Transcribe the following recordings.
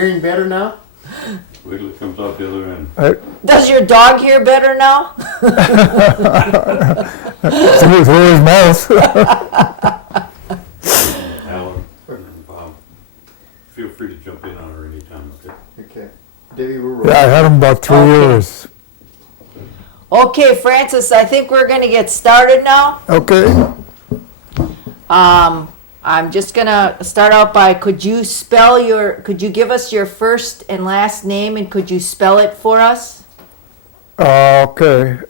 hearing better now? Wait till it comes out the other end. Does your dog hear better now? Through his mouth. Alan and Bob, feel free to jump in on her anytime, okay? Okay. Debbie, we're rolling. Yeah, I had him about 3 years. Okay, Francis, I think we're going to get started now. Okay. I'm just going to start out by, could you give us your first and last name, and could you spell it for us? Okay.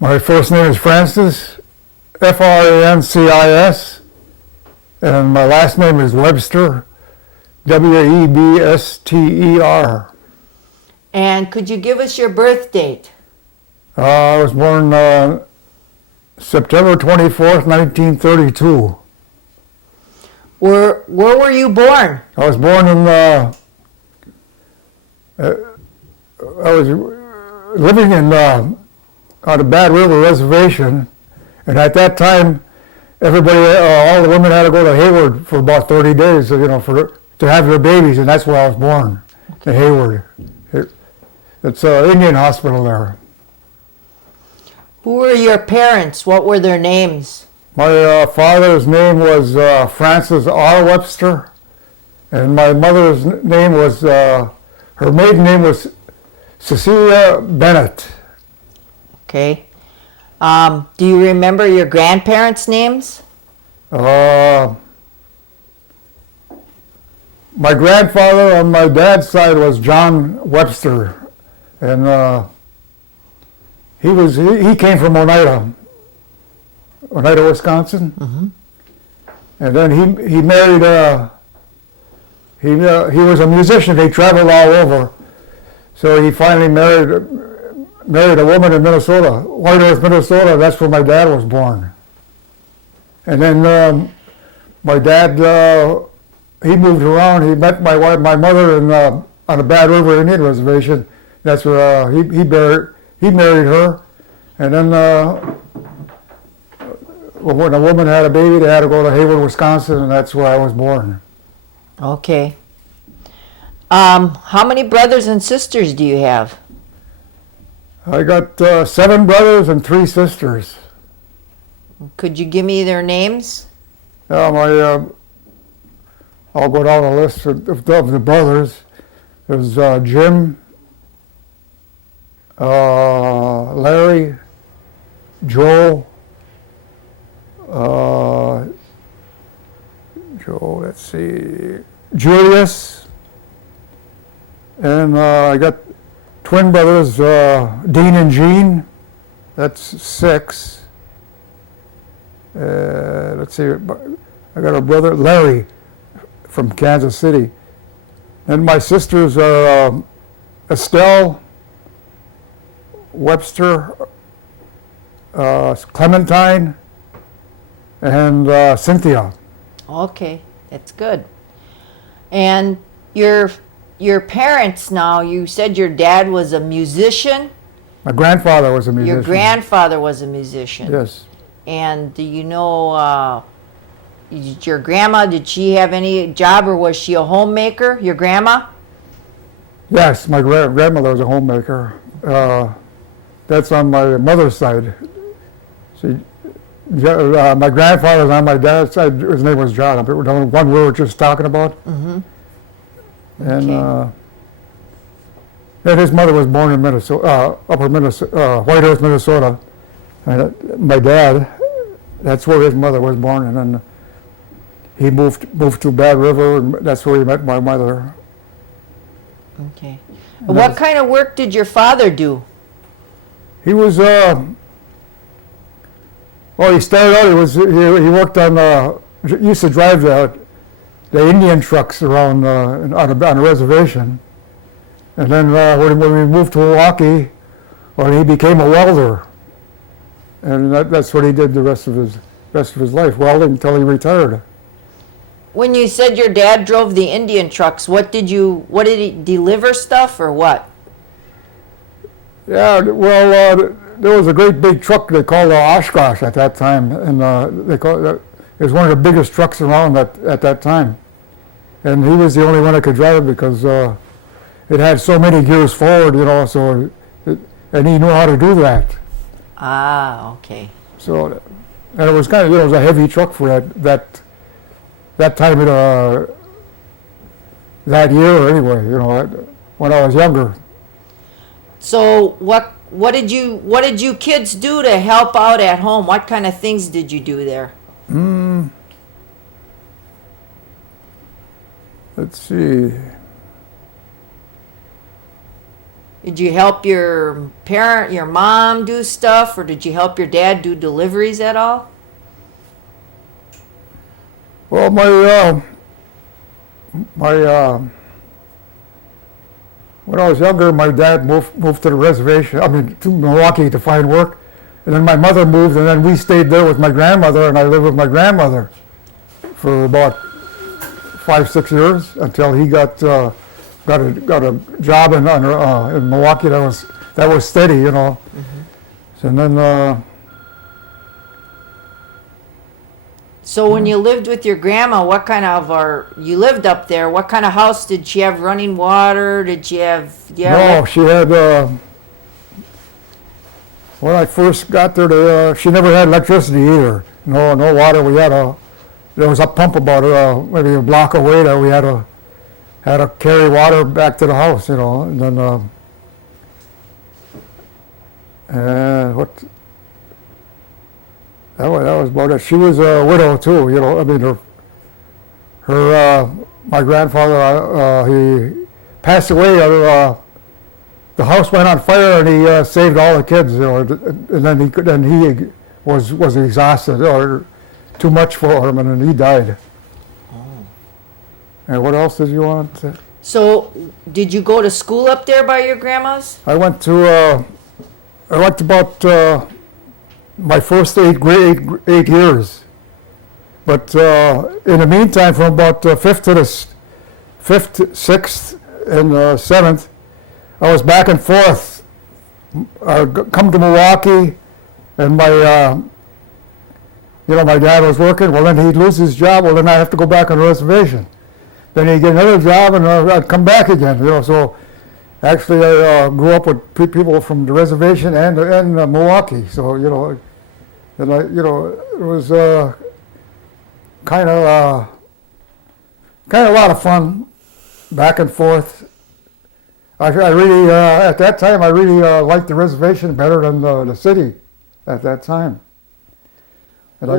My first name is Francis, Francis, and my last name is Webster, Webster. And could you give us your birth date? I was born September 24th, 1932. Where were you born? I was born in, I was living in, on the Bad River Reservation, and at that time, everybody, all the women had to go to Hayward for about 30 days, to have their babies, and that's where I was born, in Hayward. It's an Indian hospital there. Who were your parents? What were their names? My father's name was Francis R. Webster, and my mother's name was, her maiden name was Cecilia Bennett. Okay. Do you remember your grandparents' names? My grandfather on my dad's side was John Webster, and he came from Oneida, Wisconsin. Mm-hmm. And then he married he was a musician. He traveled all over, so he finally married a woman in Minnesota, White Earth, Minnesota. That's where my dad was born. And then my dad he moved around. He met my mother on the Bad River Indian Reservation. That's where he married her, and then when a woman had a baby, they had to go to Hayward, Wisconsin, and that's where I was born. Okay. How many brothers and sisters do you have? I got 7 brothers and 3 sisters. Could you give me their names? I'll go down the list of the brothers. There's Jim, Larry, Joe, let's see, Julius, and I got twin brothers, Dean and Jean. That's 6. Let's see, I got a brother, Larry, from Kansas City. And my sisters are Estelle, Webster, Clementine, and Cynthia. Okay, that's good. And your parents now, you said your dad was a musician? My grandfather was a musician. Your grandfather was a musician? Yes. And do you know, your grandma, did she have any job, or was she a homemaker, your grandma? Yes, my grandmother was a homemaker. That's on my mother's side. My grandfather's on my dad's side. His name was John. The one we were just talking about. Mm-hmm. And Okay. and his mother was born in Minnesota, upper Minnesota, White Earth, Minnesota. And my dad, that's where his mother was born, and then he moved to Bad River, and that's where he met my mother. Okay. What kind of work did your father do? He was, well, he started out, he worked on, used to drive the Indian trucks around on a reservation. And then when we moved to Milwaukee, well, he became a welder. And that's what he did the rest of his life, welding until he retired. When you said your dad drove the Indian trucks, what did he deliver stuff, or what? Yeah, well, there was a great big truck they called Oshkosh at that time, and it was one of the biggest trucks around at that time. and he was the only one that could drive it because it had so many gears forward, so and he knew how to do that. Ah, okay. So, and it was kind of, it was a heavy truck for that time of that year anyway, when I was younger. So what did you kids do to help out at home? What kind of things did you do there? Let's see. Did you help your mom do stuff, or did you help your dad do deliveries at all? Well, when I was younger, my dad moved to the reservation, to Milwaukee to find work. And then my mother moved, and then we stayed there with my grandmother, and I lived with my grandmother for about 5-6 years until he got a job in Milwaukee that was steady, Mm-hmm. And then. So when you lived with your grandma, you lived up there, what kind of house did she have? Running water? Did she have? No, she had. When I first got there, she never had electricity either. No water. There was a pump about maybe a block away that we had to carry water back to the house, and then what. That was about it. She was a widow too, my grandfather, he passed away. The house went on fire, and he saved all the kids, and then he was exhausted or too much for him, and then he died. Oh. And what else did you want to? So, did you go to school up there by your grandma's? I went about my first 8 years. But in the meantime, from about 5th to the 5th, 6th, and 7th, I was back and forth. I'd come to Milwaukee, and my dad was working. Well, then he'd lose his job. Well, then I'd have to go back on the reservation. Then he'd get another job, and I'd come back again. So actually, I grew up with people from the reservation and Milwaukee. So and it was kind of a lot of fun, back and forth. I really at that time I really liked the reservation better than the city at that time. And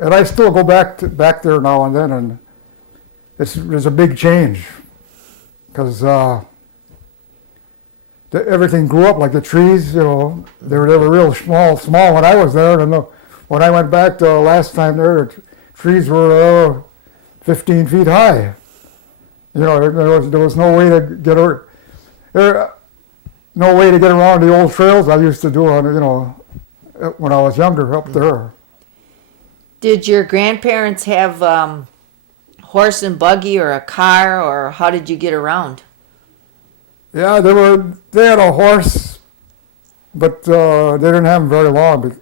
I still go back there now and then, and there's a big change because everything grew up, like the trees. They were real small when I was there, and when I went back the last time there, the trees were 15 feet high. There was no way to get around the old trails I used to do when I was younger up there. Did your grandparents have horse and buggy or a car, or how did you get around? Yeah, they had a horse, but they didn't have him very long.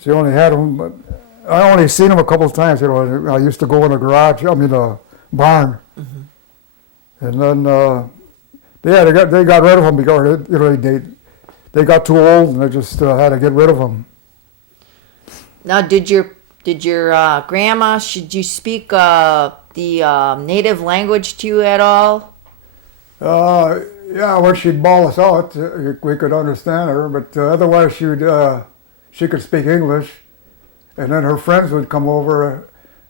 She only had him, but I only seen him a couple of times. I used to go in the garage, the barn, mm-hmm. And then they got rid of him because they got too old, and they just had to get rid of him. Now, did your grandma? Should you speak the native language to you at all? Yeah, when she'd bawl us out, we could understand her, but otherwise she could speak English, and then her friends would come over.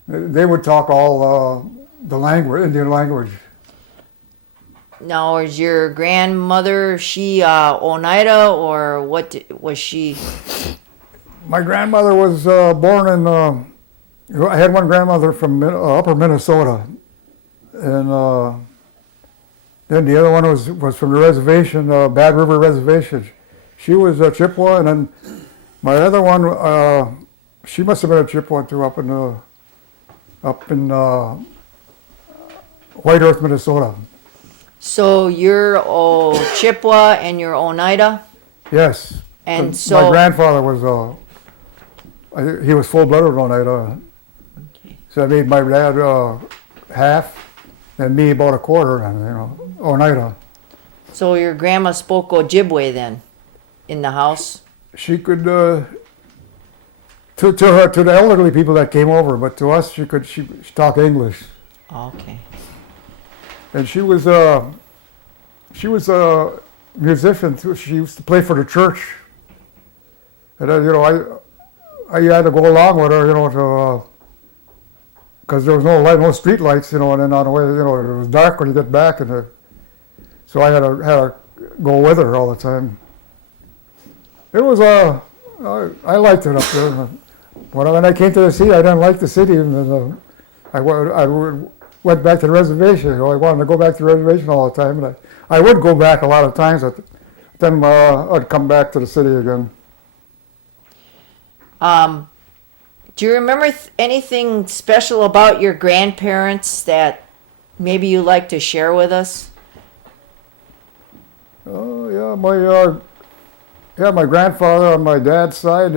They would talk all the language, Indian language. Now, is your grandmother, she Oneida, or what was she? My grandmother was born in. I had one grandmother from upper Minnesota, and then the other one was from the reservation, Bad River Reservation. She was a Chippewa, and then my other one, she must have been a Chippewa too, up in White Earth, Minnesota. So you're Chippewa and you're Oneida? Yes. And so my grandfather was he was full-blooded Oneida. Okay. So I made my dad half, and me about a quarter, and Oneida. So your grandma spoke Ojibwe then, in the house? She could, to the elderly people that came over, but to us, she talked English. Okay. And she was a musician too. She used to play for the church. And I had to go along with her, because there was no street lights, and then on the way, it was dark when you get back, and so I had to go with her all the time. It was I liked it up there. When I came to the city, I didn't like the city, and I went back to the reservation. I wanted to go back to the reservation all the time, and I would go back a lot of times, but then I'd come back to the city again. Do you remember anything special about your grandparents that maybe you'd like to share with us? Oh yeah, my grandfather on my dad's side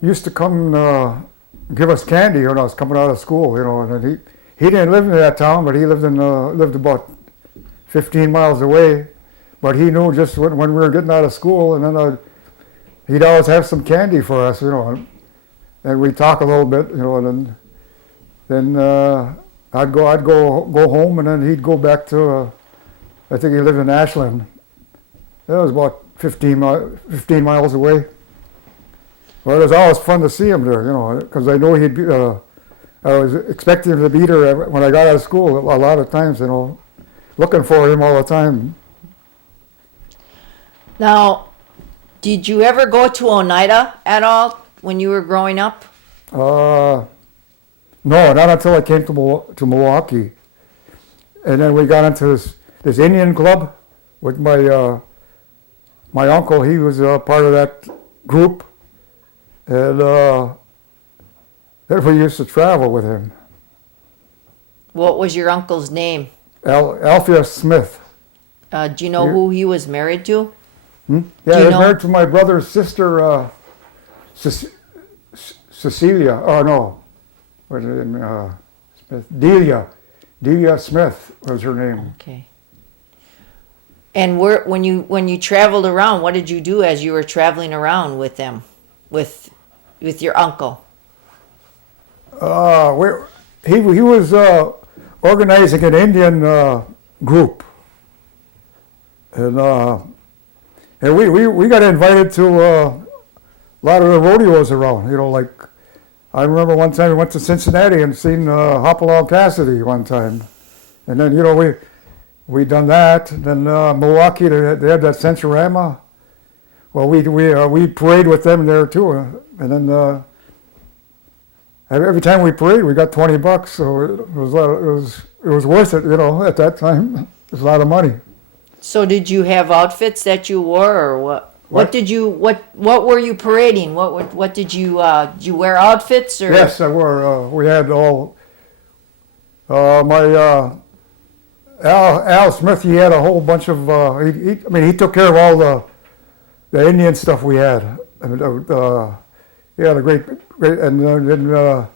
used to come give us candy when I was coming out of school, and he didn't live in that town, but he lived about 15 miles away. But he knew just when we were getting out of school, and then he'd always have some candy for us, and we'd talk a little bit, and then I'd go home, and then he'd go back to I think he lived in Ashland. That was about 15 miles away. Well, it was always fun to see him there, because I know he'd be, I was expecting him to be there when I got out of school a lot of times, looking for him all the time. Now, did you ever go to Oneida at all when you were growing up? No, not until I came to Milwaukee. And then we got into this Indian club with my uncle. He was part of that group, and then we used to travel with him. What was your uncle's name? Alpheus Smith. Do you know who he was married to? Yeah, Do he you was know? married to my brother's sister, Cecilia. Oh no, what is her name? Smith. Delia Smith was her name. Okay. And when you traveled around, what did you do as you were traveling around with them, with your uncle? He was organizing an Indian group, and we got invited to a lot of the rodeos around. Like I remember one time we went to Cincinnati and seen Hopalong Cassidy one time, and then we done that. Then Milwaukee, they had that Sensorama. Well, we parade with them there too, and then every time we parade, we got $20. So it was worth it, at that time. It was a lot of money. So did you have outfits that you wore, or what? What were you parading? What did you wear outfits or? Yes, I wore. We had all. Al Smith, he had a whole bunch of. He took care of all the Indian stuff we had. He had a great, and then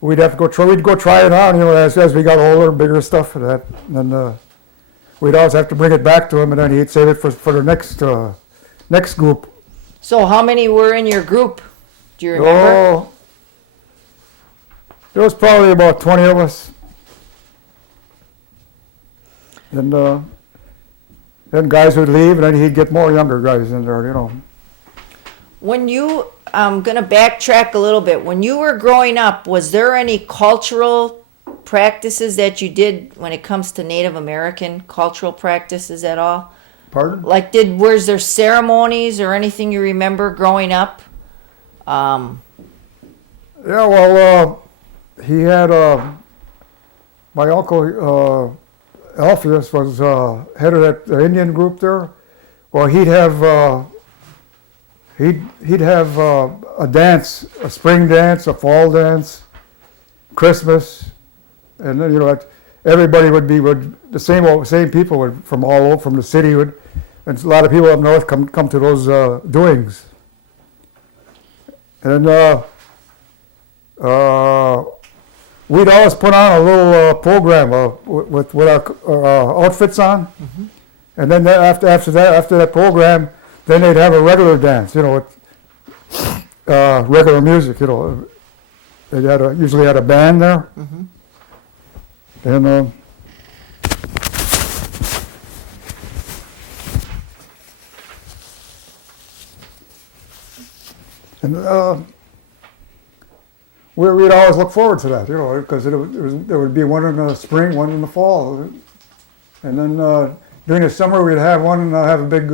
we'd have to go try. We'd go try it on, as we got older, bigger stuff for that. And then we'd always have to bring it back to him, and then he'd save it for the next group. So how many were in your group? Do you remember? Oh, there was probably about 20 of us. And then guys would leave, and then he'd get more younger guys in there, When you, I'm going to backtrack a little bit. When you were growing up, was there any cultural practices that you did when it comes to Native American cultural practices at all? Pardon? Like, was there ceremonies or anything you remember growing up? Yeah, well, he had, my uncle, Alpheus was head of the Indian group there. Well, he'd have a dance, a spring dance, a fall dance, Christmas, and then everybody would the same people from all over from the city and a lot of people up north come to those doings. And we'd always put on a little program with our outfits on, and then after that program, then they'd have a regular dance, with regular music, They usually had a band there, and we'd always look forward to that, because there would be one in the spring, one in the fall, and then during the summer we'd have one and have a big,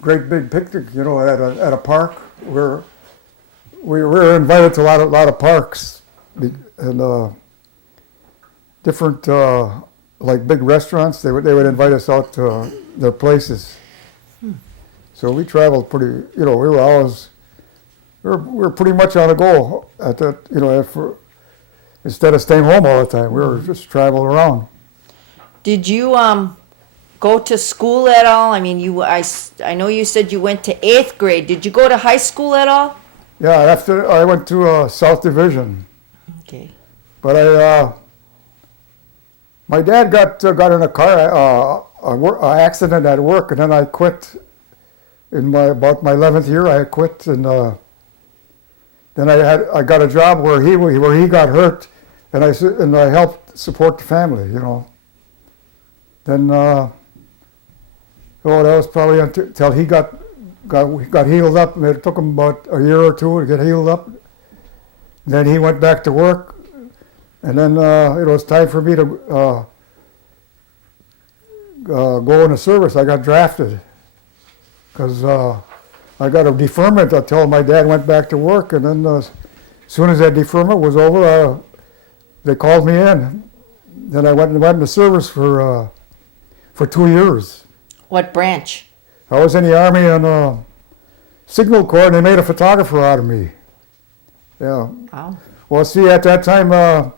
great big picnic, at a park where we were invited to a lot of parks and different like big restaurants. They would invite us out to their places. So we traveled pretty. We were always. We were pretty much on the go at that, instead of staying home all the time, we were just traveling around. Did you go to school at all? I mean, I know you said you went to 8th grade. Did you go to high school at all? Yeah, after I went to South Division, Okay. but my dad got in a car accident at work, and then I quit. In about my 11th year, I quit, and then I got a job where he got hurt, and I helped support the family, Then that was probably until he got healed up, and it took him about a year or two to get healed up. Then he went back to work, and then it was time for me to go into service. I got drafted because I got a deferment until my dad went back to work, and then as soon as that deferment was over, they called me in. Then I went into service for 2 years. What branch? I was in the Army on Signal Corps, and they made a photographer out of me. Yeah. Wow. Well, see, at that time, a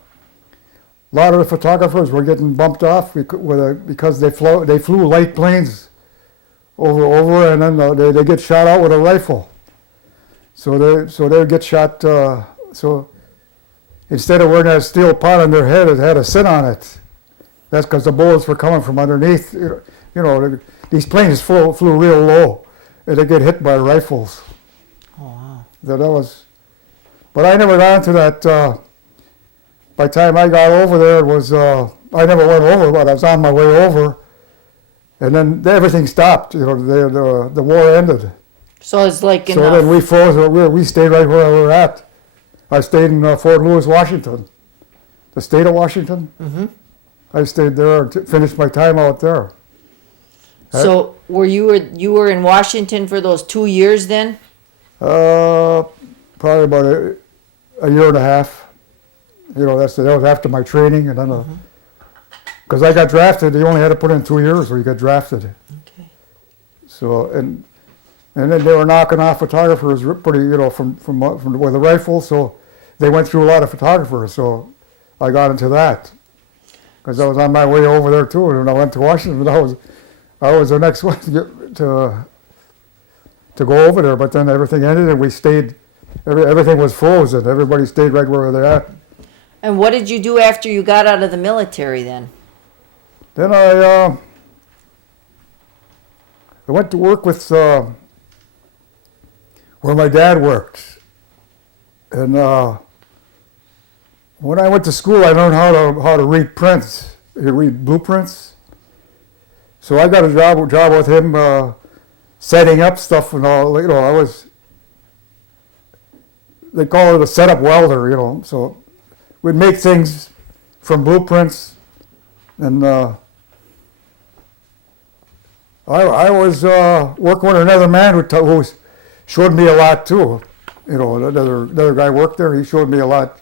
lot of the photographers were getting bumped off because they flew light planes over, and then they get shot out with a rifle. So they get shot. So instead of wearing that steel pot on their head, it had a sit on it. That's because the bullets were coming from underneath. These planes flew real low, and they get hit by rifles. Oh wow. That was, but I never got into that. By the time I got over there, it was I never went over, but I was on my way over, and then everything stopped. The war ended. So it's like So then we froze. We stayed right where we were at. I stayed in Fort Lewis, Washington, the state of Washington. Mm-hmm. I stayed there and finished my time out there. So you were in Washington for those 2 years then? Probably about a year and a half. That was after my training, and then because I got drafted, you only had to put in 2 years where you got drafted. Okay. So and then they were knocking off photographers pretty, from with a rifle. So they went through a lot of photographers. So I got into that because I was on my way over there too. And when I went to Washington, I was the next one to go over there. But then everything ended, and we stayed. Everything was frozen. Everybody stayed right where they're at. And what did you do after you got out of the military then? Then I went to work with where my dad worked, and when I went to school, I learned how to read prints, read blueprints. So I got a job with him, setting up stuff and all. They call it a setup welder, So we'd make things from blueprints, and I was working with another man who showed me a lot too. Another guy worked there. He showed me a lot.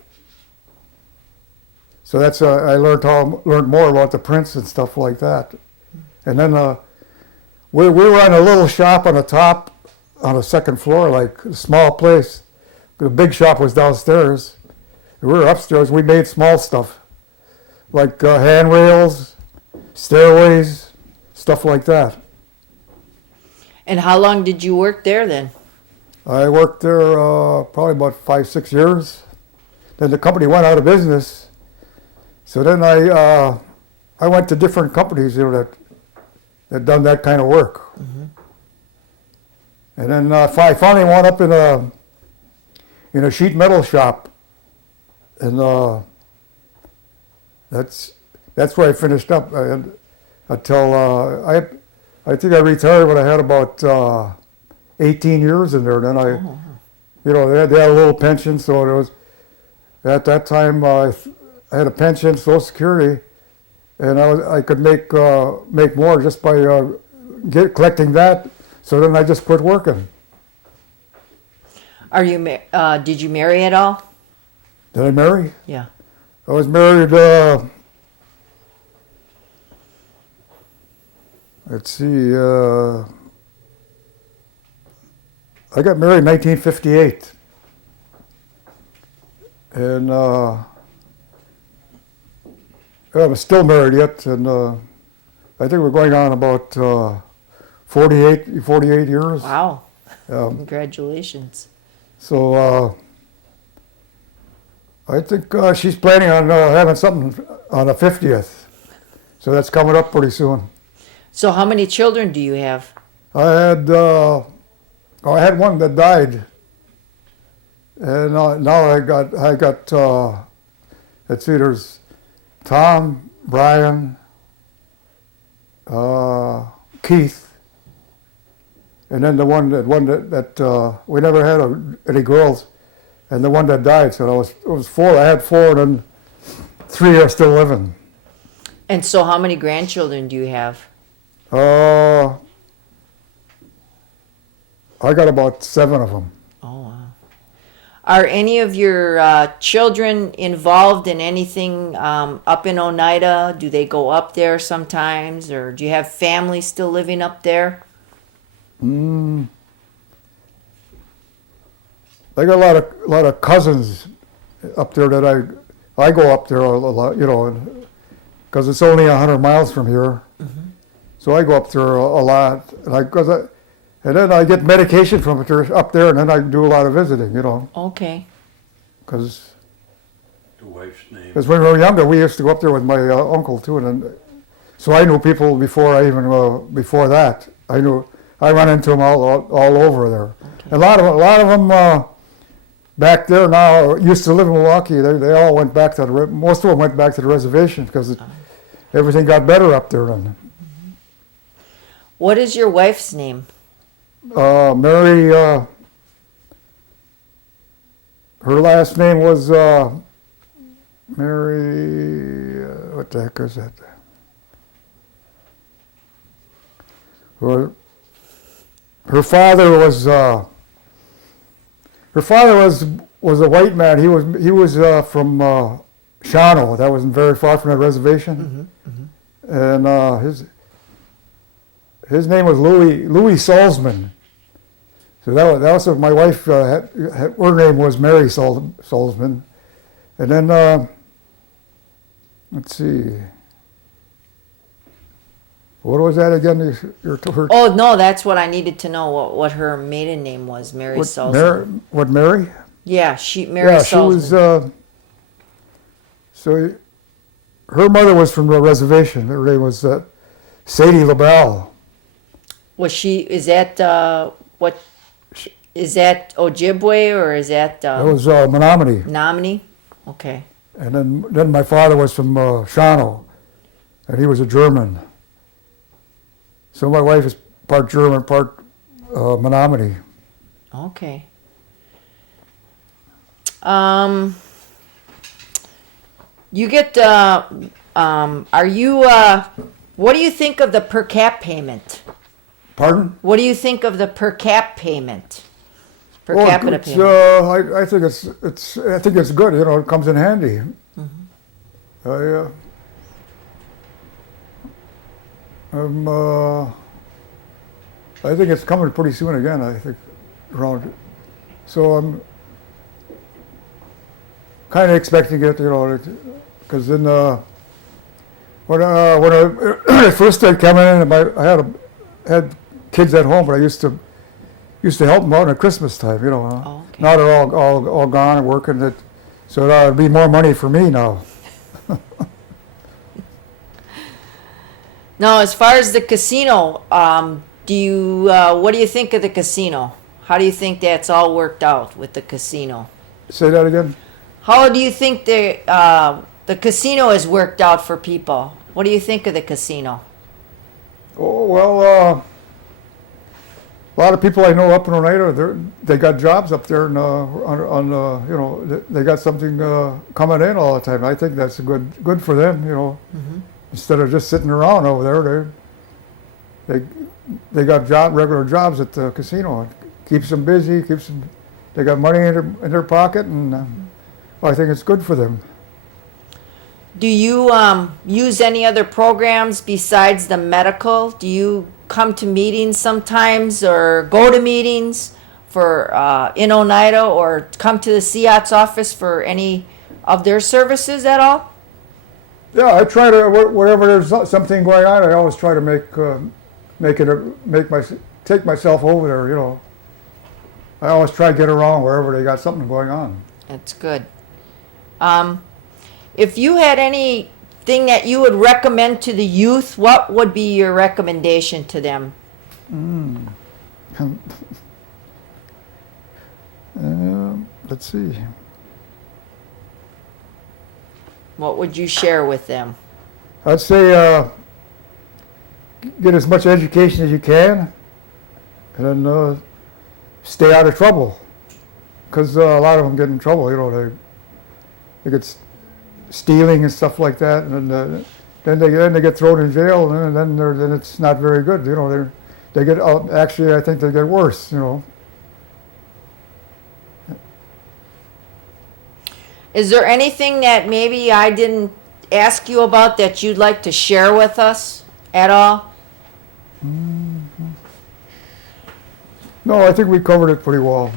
So that's I learned more about the prints and stuff like that. And then we were on a little shop on the top, on the second floor, like a small place. The big shop was downstairs. We were upstairs. We made small stuff, like handrails, stairways, stuff like that. And how long did you work there then? I worked there probably about 5-6 years. then the company went out of business. So then I went to different companies, that done that kind of work. And then I finally wound up in a sheet metal shop, and that's where I finished up until I think I retired when I had about 18 years in there. Then they had a little pension, so it was at that time I had a pension, Social Security, and I could make more just by collecting that. So then I just quit working. Are you? Did you marry at all? Did I marry? Yeah. I was married. Let's see. I got married in 1958, and I'm still married yet, and I think we're going on about 48 years. Wow. Congratulations. So I think she's planning on having something on the 50th. So that's coming up pretty soon. So how many children do you have? I had one that died, and now I got let's see, there's Tom, Brian, Keith, and then the one that we never had any girls, and the one that died. So it was four. I had four, and then 3 are still living. And so how many grandchildren do you have? I got about 7 of them. Oh, wow. Are any of your children involved in anything up in Oneida? Do they go up there sometimes, or do you have family still living up there? I got a lot of cousins up there that I go up there a lot, because it's only 100 miles from here. So I go up there a lot, and then I get medication from it up there, and then I do a lot of visiting, Okay. Because The wife's name. when we were younger, we used to go up there with my uncle too, and then, so I knew people before before that. I run into them all over there. Okay. A lot of them back there now used to live in Milwaukee. They all went back to most of them went back to the reservation because everything got better up there. And What is your wife's name? Mary, her last name was Mary. What the heck is that? Her father was a white man. He was from Shawano. That wasn't very far from the reservation. And his name was Louis Salzman. So that was my wife. Her name was Mary Salzman. And then let's see. What was that again? Her, Oh, no, that's what I needed to know, what her maiden name was, Mary Salzman. What, Mary? Yeah, Mary Yeah, Salzman. she was, so her mother was from the reservation. Her name was Sadie LaBelle. Is that Ojibwe or is that That was Menominee. Menominee? Okay. And then my father was from Shawano, and he was a German. So my wife is part German, part Menominee. Okay. You get, are you, what do you think of the per cap payment? Pardon? What do you think of the per cap payment? Per Well, capita it's, payment? I think it's good. It comes in handy. I think it's coming pretty soon again. I think around, so I'm kind of expecting it, because then when I first started coming in, I had kids at home, but I used to help them out at Christmas time. Oh, okay. Now they're all gone and working. So that would be more money for me now. Now, as far as the casino, what do you think of the casino? How do you think that's all worked out with the casino? Say that again? How do you think the casino has worked out for people? What do you think of the casino? Oh, well, a lot of people I know up in Oneida, they got jobs up there, and they got something coming in all the time. I think that's good for them, Instead of just sitting around over there, they got regular jobs at the casino. It keeps them busy, they got money in their pocket, and I think it's good for them. Do you use any other programs besides the medical? Do you come to meetings sometimes or go to meetings for in Oneida or come to the CIAT's office for any of their services at all? Yeah, I try to, wherever there's something going on, I always try to take myself over there, I always try to get around wherever they got something going on. That's good. If you had anything that you would recommend to the youth, what would be your recommendation to them? Let's see. What would you share with them? I'd say get as much education as you can, and then stay out of trouble. Because a lot of them get in trouble, they get stealing and stuff like that, and then they get thrown in jail, and then it's not very good. They get out. Actually, I think they get worse. Is there anything that maybe I didn't ask you about that you'd like to share with us at all? No, I think we covered it pretty well.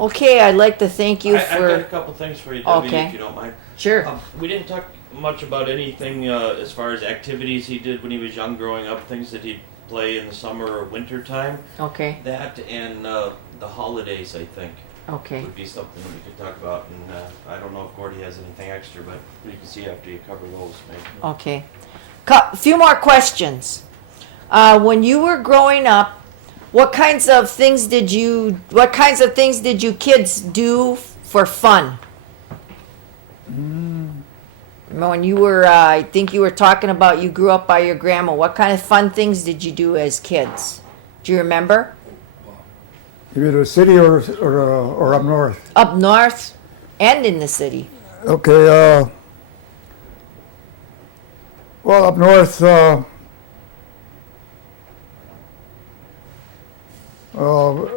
Okay, I'd like to thank you I've got a couple things for you, Debbie, Okay. if you don't mind. Sure. We didn't talk much about anything as far as activities he did when he was young growing up, things that he'd play in the summer or winter time. Okay. That and the holidays, I think, Okay. would be something that we could talk about. And I don't know if Gordy has anything extra, but we can see after you cover those, maybe. Okay. A few more questions. When you were growing up, what kinds of things did you kids do for fun? When you were, I think you were talking about you grew up by your grandma. What kind of fun things did you do as kids? Do you remember? Either city or up north. Up north and in the city. Okay. Well, up north,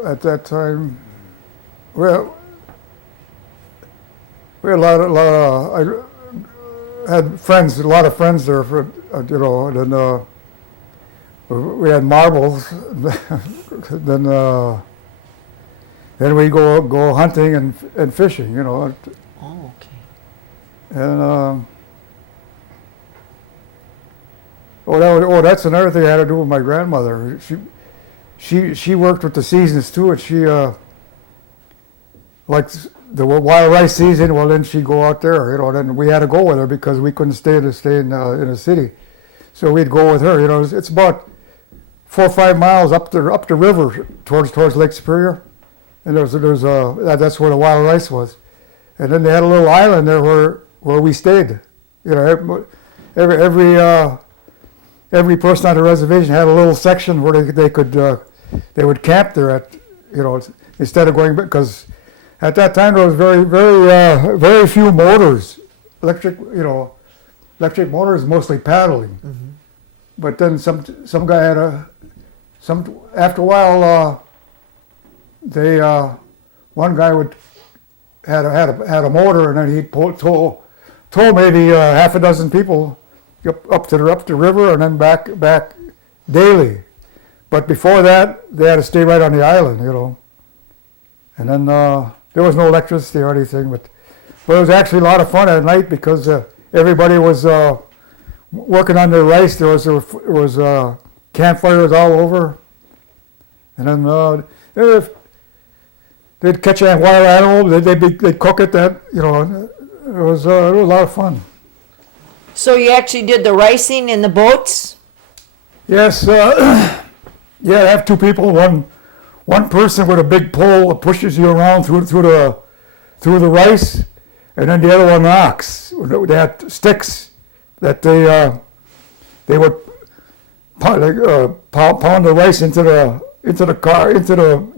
at that time, well, we had I had friends, a lot of friends there, and then we had marbles. Then we go hunting and fishing, Oh, okay. and that's another thing I had to do with my grandmother. She worked with the seasons too, and she like the wild rice season. Well, then she'd go out there, Then we had to go with her because we couldn't stay in the city, so we'd go with her. It's about 4 or 5 miles up the river towards Lake Superior, and that's where the wild rice was. And then they had a little island there where we stayed. Every person on the reservation had a little section where they would camp there at, instead of going, because at that time there was very few motors, electric motors, mostly paddling. Mm-hmm. But then some guy had after a while one guy had a motor, and then he told maybe half a dozen people up the river and then back daily. But before that, they had to stay right on the island, And then there was no electricity or anything, but it was actually a lot of fun at night because everybody was working on their rice. There was campfires all over, and then they'd catch a wild animal. They'd cook it. It was a lot of fun. So you actually did the ricing in the boats? Yes, yeah. I have two people. One person with a big pole that pushes you around through the rice, and then the other one knocks. They had sticks that they would pound the rice into the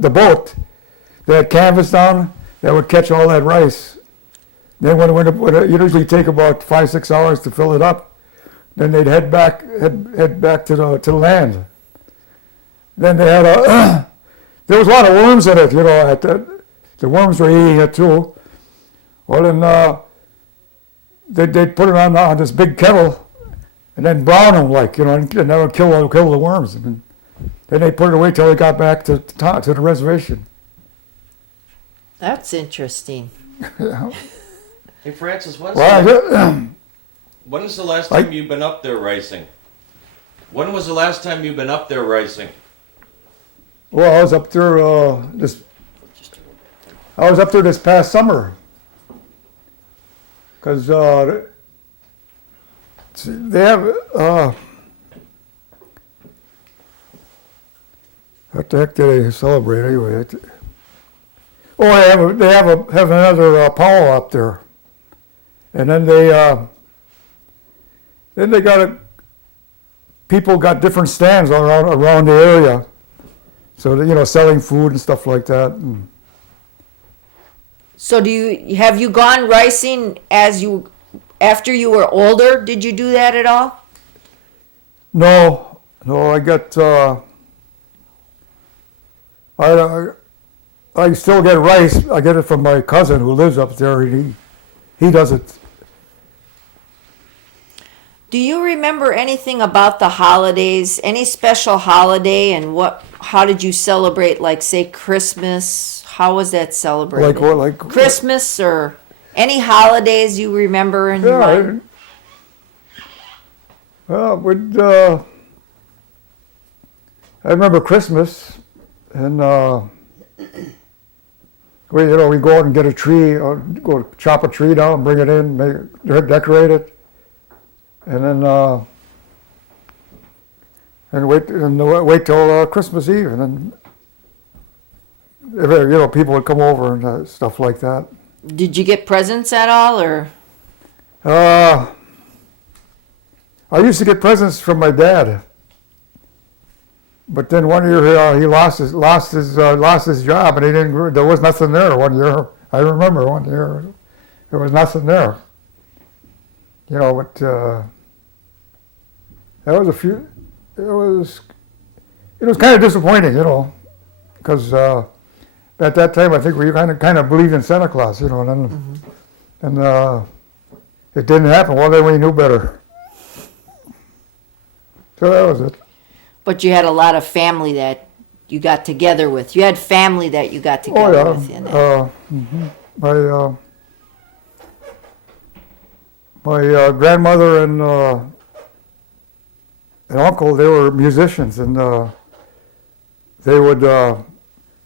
boat. They had canvas down that would catch all that rice. Then when it usually take about 5-6 hours to fill it up, then they'd head back to the land. Then they had there was a lot of worms in it, the worms were eating it too. Well, then they'd put it on this big kettle and then brown them and that would kill the worms. And then they put it away till they got back to the reservation. That's interesting. Yeah. Hey, Francis, when was the last time you've been up there racing? When was the last time you've been up there racing? Well, I was up there this past summer, because they have what the heck do they celebrate anyway? Oh, they have another powwow up there, and then they got people got different stands around the area. So selling food and stuff like that. And So have you gone ricing after you were older? Did you do that at all? no, I got I still get rice. I get it from my cousin who lives up there. And he does it. Do you remember anything about the holidays? Any special holiday, and how did you celebrate? Like, say, Christmas? How was that celebrated? Like what? Like Christmas or any holidays you remember in your mind? I remember Christmas, and we go out and get a tree, or go chop a tree down, bring it in, decorate it. And then wait till Christmas Eve, and then people would come over and stuff like that. Did you get presents at all, or? I used to get presents from my dad, but then one year he lost his job, and there was nothing there. One year, I remember one year there was nothing there. But that was it was kind of disappointing, because at that time I think we kind of believed in Santa Claus, and then and it didn't happen. Well, then we knew better. So that was it. But you had a lot of family that you got together with. You had family that you got together with. My grandmother and uncle, they were musicians, and they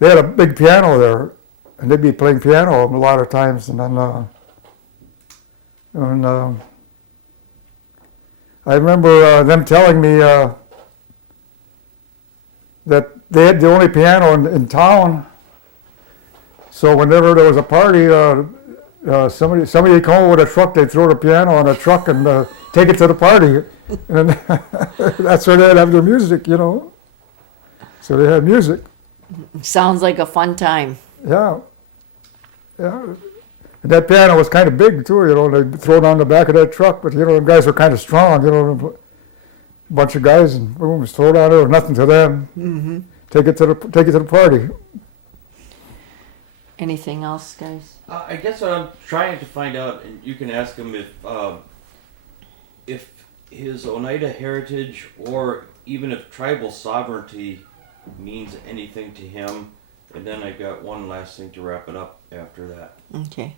had a big piano there, and they'd be playing piano a lot of times. And then I remember them telling me that they had the only piano in town. So whenever there was a party, somebody would come over with a truck. They'd throw the piano on a truck and take it to the party, and that's where they'd have their music, So they had music. Sounds like a fun time. Yeah. And that piano was kind of big too. They'd throw it on the back of that truck, but the guys were kind of strong. A bunch of guys, and boom, just throw it on there. Or nothing to them. Mm-hmm. Take it to the party. Anything else, guys? I guess what I'm trying to find out, and you can ask him if his Oneida heritage, or even if tribal sovereignty means anything to him. And then I got one last thing to wrap it up after that. Okay.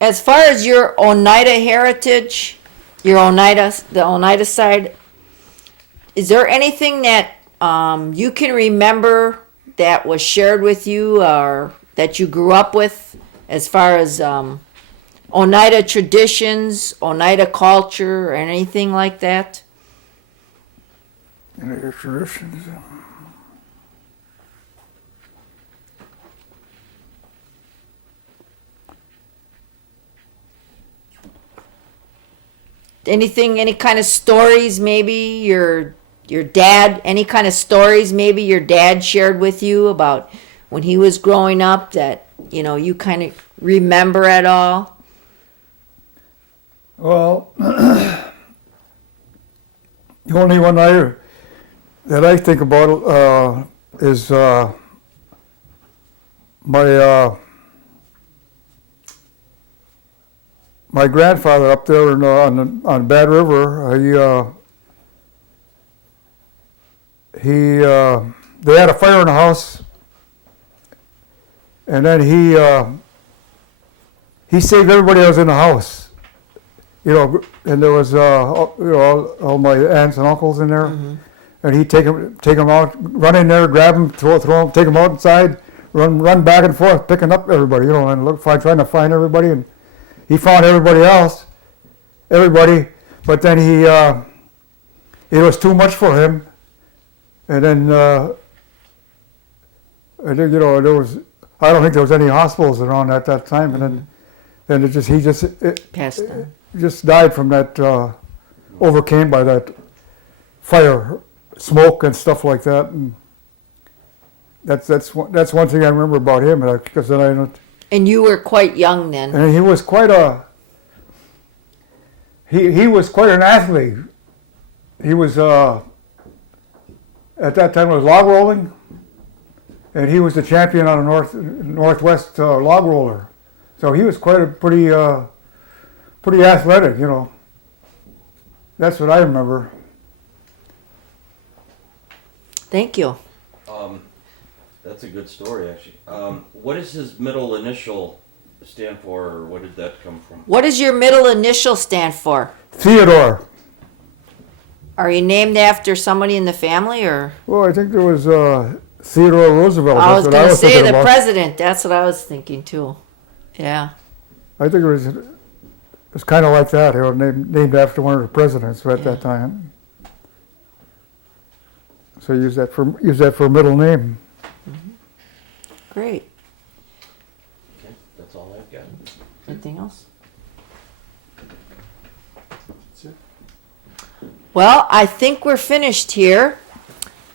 As far as your Oneida heritage, the Oneida side, is there anything that you can remember that was shared with you or that you grew up with as far as Oneida traditions, Oneida culture, or anything like that? Any other traditions? Anything, any kind of stories maybe your dad, any kind of stories maybe your dad shared with you about when he was growing up that, you know, you kind of remember at all? Well, the only one that I think about is my grandfather up there on Bad River. They had a fire in the house, and then he saved everybody that was in the house. You know, and there was all my aunts and uncles in there, and he'd take them out, run in there, grab them, throw them, take them outside, run back and forth, picking up everybody, you know, and trying to find everybody. And he found everybody, but then it was too much for him, and then I don't think there was any hospitals around at that time, and then he Passed on. just died from that, overcame by that fire, smoke and stuff like that. And that's one thing I remember about him, because then I don't. And you were quite young then. And he was quite he was quite an athlete. He was at that time it was log rolling, and he was the champion on a Northwest log roller. So he was quite a pretty athletic, you know. That's what I remember. Thank you. That's a good story, actually. What does his middle initial stand for, or what did that come from? What does your middle initial stand for? Theodore. Are you named after somebody in the family, or? Well, I think there was Theodore Roosevelt. I was That's what going to say thinking the about. president. That's what I was thinking too. Yeah. I think it was kind of like that. It was named after one of the presidents at that time. So use that for a middle name. Great. Okay, that's all I've got. Anything else? That's it. Well, I think we're finished here.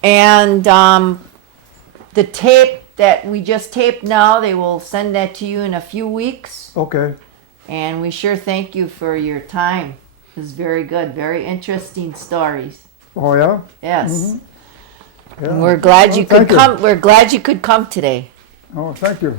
And the tape that we just taped now, they will send that to you in a few weeks. Okay. And we sure thank you for your time. It was very good, very interesting stories. Oh yeah. Yes. Yeah. And we're glad you could thank you. come. We're glad you could come today. Oh, thank you.